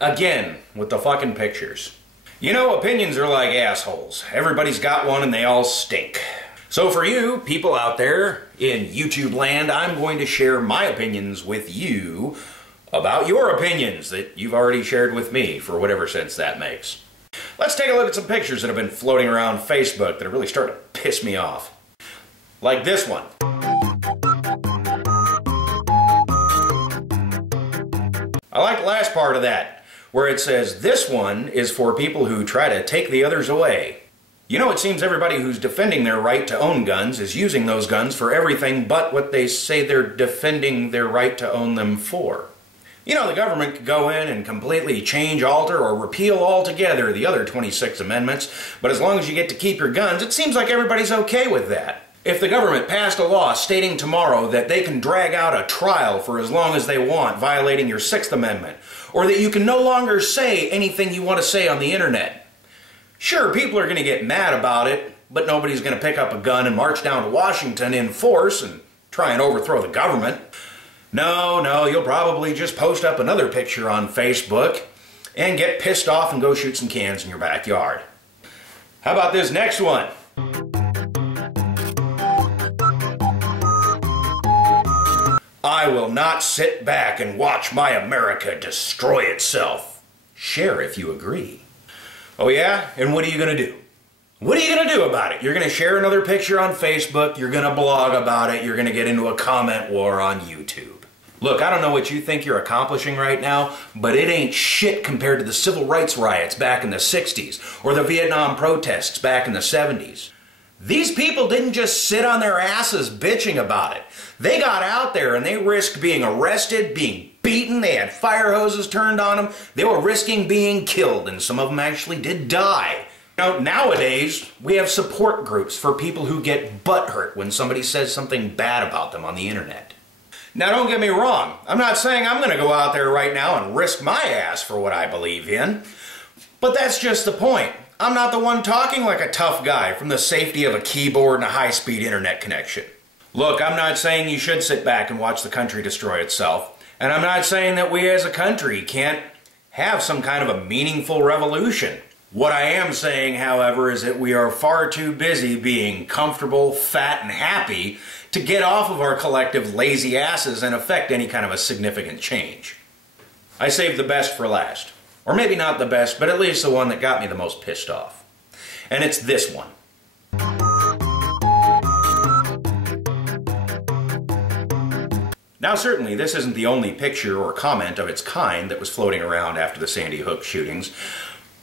Again, with the fucking pictures. You know, opinions are like assholes. Everybody's got one and they all stink. So for you, people out there in YouTube land, I'm going to share my opinions with you about your opinions that you've already shared with me, for whatever sense that makes. Let's take a look at some pictures that have been floating around Facebook that are really starting to piss me off. Like this one. I like the last part of that, where it says, this one is for people who try to take the others away. You know, it seems everybody who's defending their right to own guns is using those guns for everything but what they say they're defending their right to own them for. You know, the government could go in and completely change, alter, or repeal altogether the other 26 amendments, but as long as you get to keep your guns, it seems like everybody's okay with that. If the government passed a law stating tomorrow that they can drag out a trial for as long as they want, violating your 6th Amendment, or that you can no longer say anything you want to say on the internet, sure, people are going to get mad about it, but nobody's going to pick up a gun and march down to Washington in force and try and overthrow the government. No, you'll probably just post up another picture on Facebook and get pissed off and go shoot some cans in your backyard. How about this next one? I will not sit back and watch my America destroy itself. Share if you agree. Oh yeah? And what are you going to do? What are you going to do about it? You're going to share another picture on Facebook, you're going to blog about it, you're going to get into a comment war on YouTube. Look, I don't know what you think you're accomplishing right now, but it ain't shit compared to the civil rights riots back in the 60s or the Vietnam protests back in the 70s. These people didn't just sit on their asses bitching about it. They got out there and they risked being arrested, being beaten, they had fire hoses turned on them, they were risking being killed, and some of them actually did die. Now, nowadays, we have support groups for people who get butthurt when somebody says something bad about them on the internet. Now, don't get me wrong, I'm not saying I'm going to go out there right now and risk my ass for what I believe in, but that's just the point. I'm not the one talking like a tough guy from the safety of a keyboard and a high-speed internet connection. Look, I'm not saying you should sit back and watch the country destroy itself, and I'm not saying that we as a country can't have some kind of a meaningful revolution. What I am saying, however, is that we are far too busy being comfortable, fat, and happy to get off of our collective lazy asses and affect any kind of a significant change. I saved the best for last. Or maybe not the best, but at least the one that got me the most pissed off. And it's this one. Now certainly this isn't the only picture or comment of its kind that was floating around after the Sandy Hook shootings,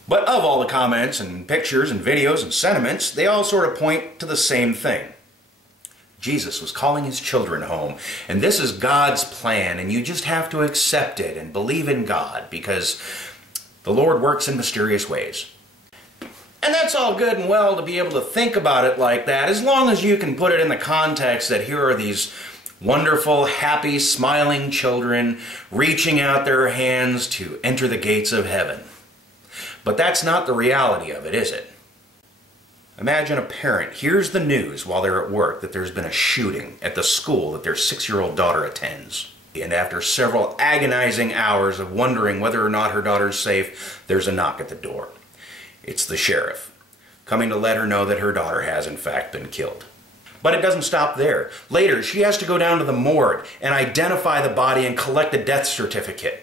but of all the comments and pictures and videos and sentiments, they all sort of point to the same thing. Jesus was calling his children home, and this is God's plan, and you just have to accept it and believe in God, because the Lord works in mysterious ways. And that's all good and well to be able to think about it like that, as long as you can put it in the context that here are these wonderful, happy, smiling children reaching out their hands to enter the gates of heaven. But that's not the reality of it, is it? Imagine a parent hears the news while they're at work that there's been a shooting at the school that their 6-year-old daughter attends. And after several agonizing hours of wondering whether or not her daughter's safe, there's a knock at the door. It's the sheriff, coming to let her know that her daughter has in fact been killed. But it doesn't stop there. Later, she has to go down to the morgue and identify the body and collect the death certificate.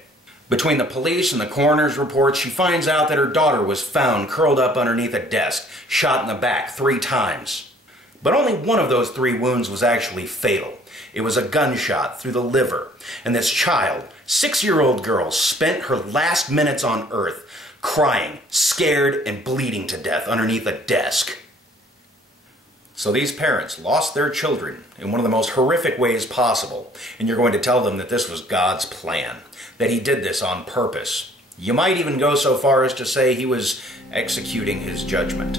Between the police and the coroner's reports, she finds out that her daughter was found curled up underneath a desk, shot in the back 3 times. But only one of those 3 wounds was actually fatal. It was a gunshot through the liver. And this child, 6-year-old girl, spent her last minutes on earth crying, scared, and bleeding to death underneath a desk. So these parents lost their children in one of the most horrific ways possible, and you're going to tell them that this was God's plan, that he did this on purpose. You might even go so far as to say he was executing his judgment.